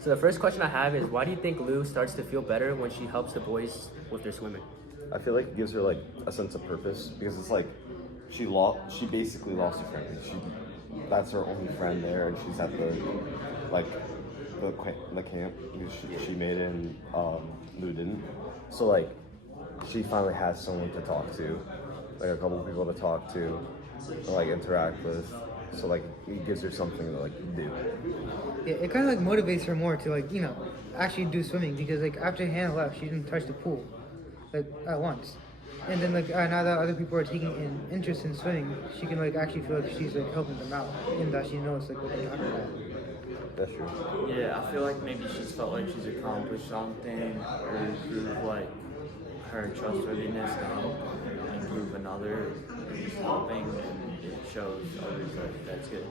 So the first question I have is, why do you think Lou starts to feel better when she helps the boys with their swimming? I feel like it gives her like a sense of purpose because it's like she basically lost a friend. That's her only friend there, and she's at like the camp because she made it and Lou didn't. So like she finally has someone to talk to, like a couple people to talk to, like interact with. So like it gives her something to like do. Yeah, it kind of like motivates her more to like actually do swimming because like after Hannah left, she didn't touch the pool like at once, and then like now that other people are taking an interest in swimming, she can like actually feel like she's like helping them out, and that she knows like what they're talking about. That's true. Yeah, I feel like maybe she's felt like she's accomplished something or improved like her trustworthiness to help improve another and just helping and it shows others that that's good.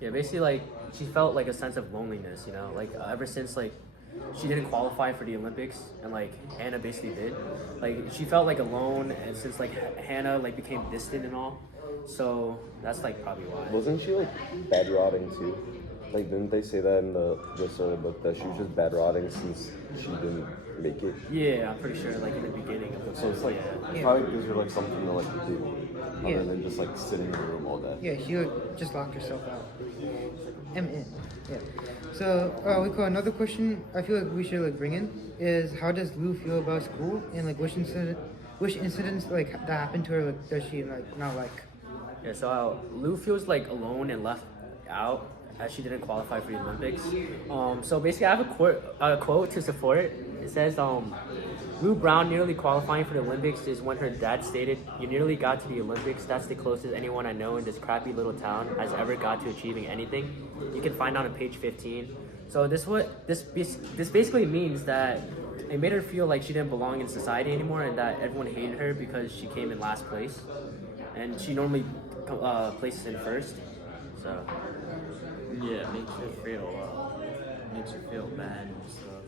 Yeah, basically like she felt like a sense of loneliness, like ever since like she didn't qualify for the Olympics and like Hannah basically did. Like she felt like alone and since like Hannah like became distant and all. So that's like probably why. Wasn't she like bed rotting too? Like didn't they say that in the sort of book that she was just bed rotting since she didn't make it? Yeah, I'm pretty sure like in the beginning of the So it's like yeah. it probably gives her like something to like do Yeah. other than just like sitting in the room all day. Yeah, she like just locked herself out. MN. Yeah. So we call another question. I feel like we should like bring in is how does Lou feel about school and like which incidents like that happened to her like does she like not like? Yeah, so Lou feels like alone and left out as she didn't qualify for the Olympics. So basically, I have a quote to support it. It says, Lou Brown nearly qualifying for the Olympics is when her dad stated, "You nearly got to the Olympics. That's the closest anyone I know in this crappy little town has ever got to achieving anything." You can find on page 15. So this basically means that it made her feel like she didn't belong in society anymore, and that everyone hated her because she came in last place, and she normally places in first. So. Yeah, it makes her feel bad and stuff.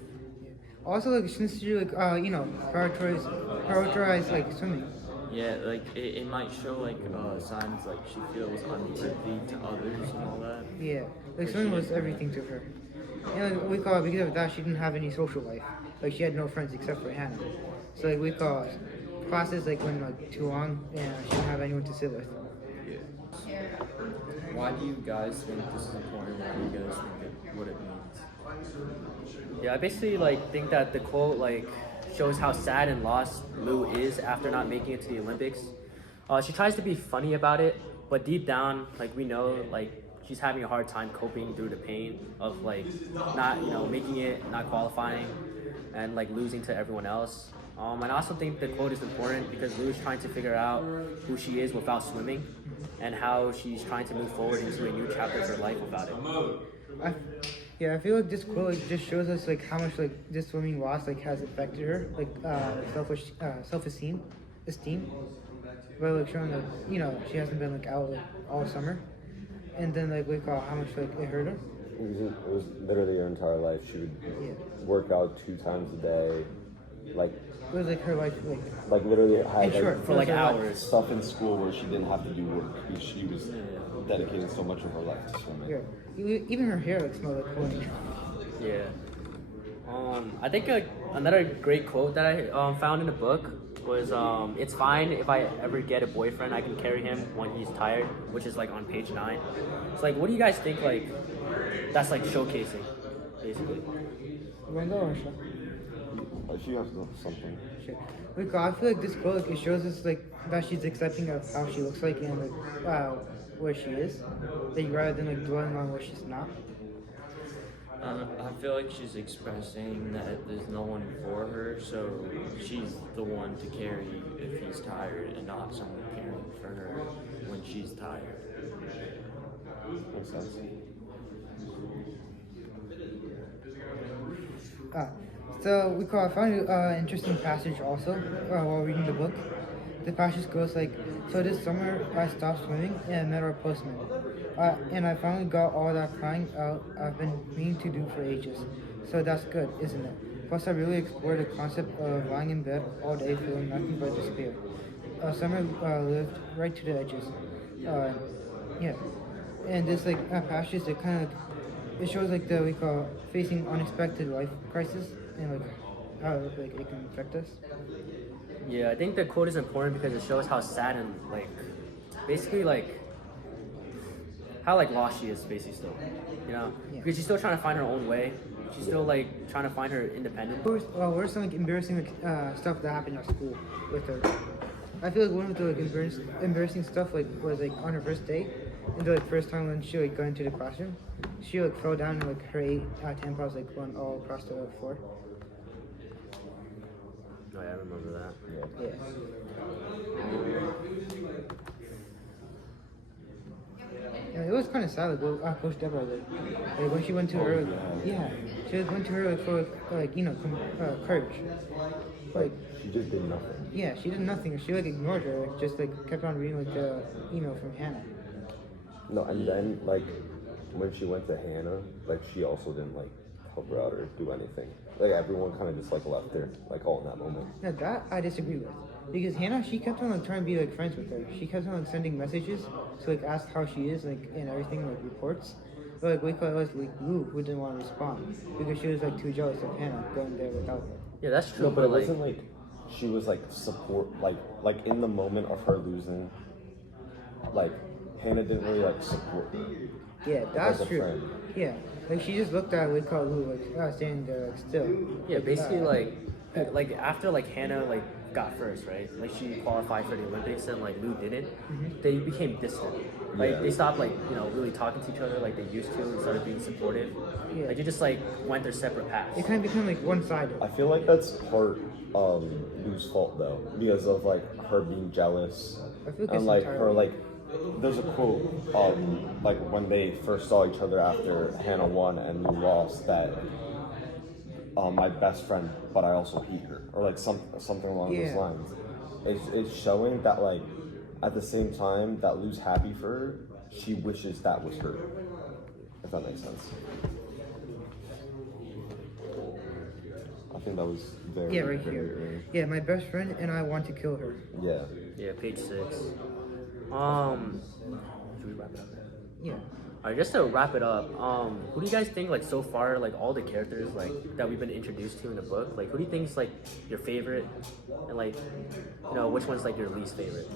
Also like since you like prioritize like swimming. Yeah, like it might show like signs like she feels unworthy to others and all that. Yeah, like swimming was everything to her. And like, we call it because of that she didn't have any social life. Like she had no friends except for Hannah. So like we call classes like went like too long and she didn't have anyone to sit with. Why do you guys think this is important? Why do you guys think what it means? Yeah, I basically like think that the quote like shows how sad and lost Lou is after not making it to the Olympics. She tries to be funny about it, but deep down, like we know, like she's having a hard time coping through the pain of like not making it, not qualifying, and like losing to everyone else. And I also think the quote is important because Lou is trying to figure out who she is without swimming, and how she's trying to move forward into a new chapter of her life without it. I feel like this quote like, just shows us like how much like this swimming loss like has affected her like self-esteem, by like showing that she hasn't been like out like all summer, and then like we call how much like it hurt her. It was literally her entire life. She would work out 2 times a day, like It was like her life like literally had in short, like For like her life. hours. stuff in school where she didn't have to do work because she was dedicating so much of her life to swimming. Yeah, even her hair like smelled like cologne. Yeah. I think another great quote that I found in the book was, "It's fine if I ever get a boyfriend. I can carry him when he's tired," which is like on page 9. It's like, what do you guys think? Like, that's like showcasing, basically. Like she has something. Shit. Like I feel like this quote like, it shows us like that she's accepting of how she looks like and like where she is, like rather than like dwelling on where she's not. I feel like she's expressing that there's no one for her, so she's the one to carry if he's tired, and not someone caring for her when she's tired. Makes sense. So I found an interesting passage also while reading the book. The passage goes like, "So this summer I stopped swimming and met our postman, and I finally got all that crying out I've been meaning to do for ages. So that's good, isn't it? Plus I really explored the concept of lying in bed all day feeling nothing but despair. Summer lived right to the edges. Yeah, and this like passage it kind of it shows like the we call facing unexpected life crisis and like how like it can affect us. Yeah, I think the quote is important because it shows how sad and like basically like how like lost she is basically still. You know? Yeah. Because she's still trying to find her own way. She's still like trying to find her independence. What are some like embarrassing like, stuff that happened at school with her? I feel like one of the like embarrassing stuff like was like on her first day, and the like first time when she like got into the classroom, she like fell down and like her 8 tampons like went all across the floor. Oh, yeah, I remember that. Yeah. Yeah, it was kind of sad. Like, Coach Deborah, like when she went to her, like, yeah, she like, went to her like for like you know courage. Like She just did nothing. yeah, she did nothing. She like ignored her. Like, just like kept on reading like the email from Hannah. No, and then like when she went to Hannah, like she also didn't like help her out or do anything. Like everyone kind of just like left her, like all in that moment. Now that I disagree with, because Hannah she kept on like trying to be like friends with her. She kept on like sending messages to like ask how she is like and everything like reports. But like we call it was like Lou who didn't want to respond because she was like too jealous of Hannah going there without her. Yeah, that's true. No, but it like, wasn't like she was like support, like in the moment of her losing, like Hannah didn't really like support her. Yeah, that's as a true. friend. Yeah, like she just looked at we call Lou like standing there like still. yeah, basically like after like Hannah like got first, right? Like she qualified for the Olympics and like Lou didn't. They became distant. Like Yeah. they stopped like you know really talking to each other like they used to and started being supportive. Yeah. Like they just like went their separate paths. It kind of became like one-sided. I feel like that's part Lou's fault though, because of like her being jealous I feel like and it's like her entirely- like. There's a quote like when they first saw each other after Hannah won and Lou lost that my best friend, but I also hate her, or like something along those Yeah. lines. It's showing that like at the same time that Lou's happy for her, she wishes that was her. If that makes sense. I think that was very Yeah, right very, here. very- Yeah, my best friend and I want to kill her. Yeah. Yeah, page 6. Should we wrap it up? Yeah. Alright, just to wrap it up, who do you guys think like so far like all the characters like that we've been introduced to in the book, like who do you think is like your favorite and like you know which one's like your least favorite?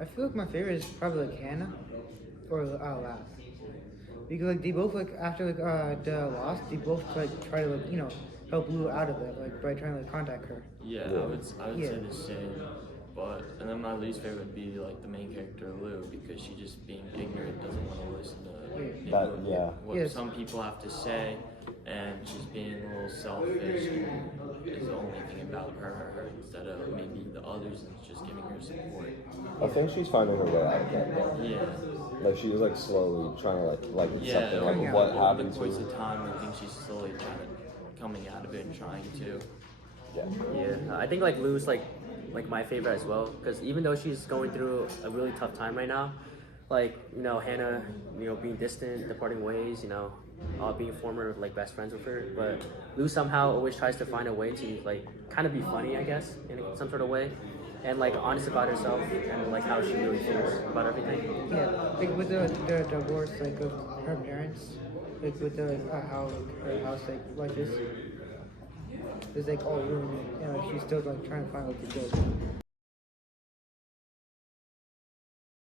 I feel like my favorite is probably like Hannah or Laugh. Because like they both like after like the loss, they both like try to like you know help Lou out of it like by trying to like contact her. Yeah, Yeah. I would Yeah. say the same. But and then my least favorite would be like the main character Lou because she just being ignorant doesn't want to listen to maybe That- yeah. what Yes. some people have to say, and she's being a little selfish and is only thinking about her instead of maybe the others and just giving her support. I think she's finding her way out of that though. Yeah. Like she's like slowly trying to like Yeah, something like Yeah. what over happened the to course her. of time, I think she's slowly coming out of it and trying to. Yeah. Yeah, I think like Lou's like my favorite as well because even though she's going through a really tough time right now, like you know Hannah, you know being distant, departing ways, you know, being former like best friends with her, but Lou somehow always tries to find a way to like kind of be funny, I guess, in some sort of way, and like honest about herself and like how she really feels about everything. Yeah, like with the divorce like of her parents, like with the how like, her house like life is, it's like all ruined and like she's still like trying to find like the joke.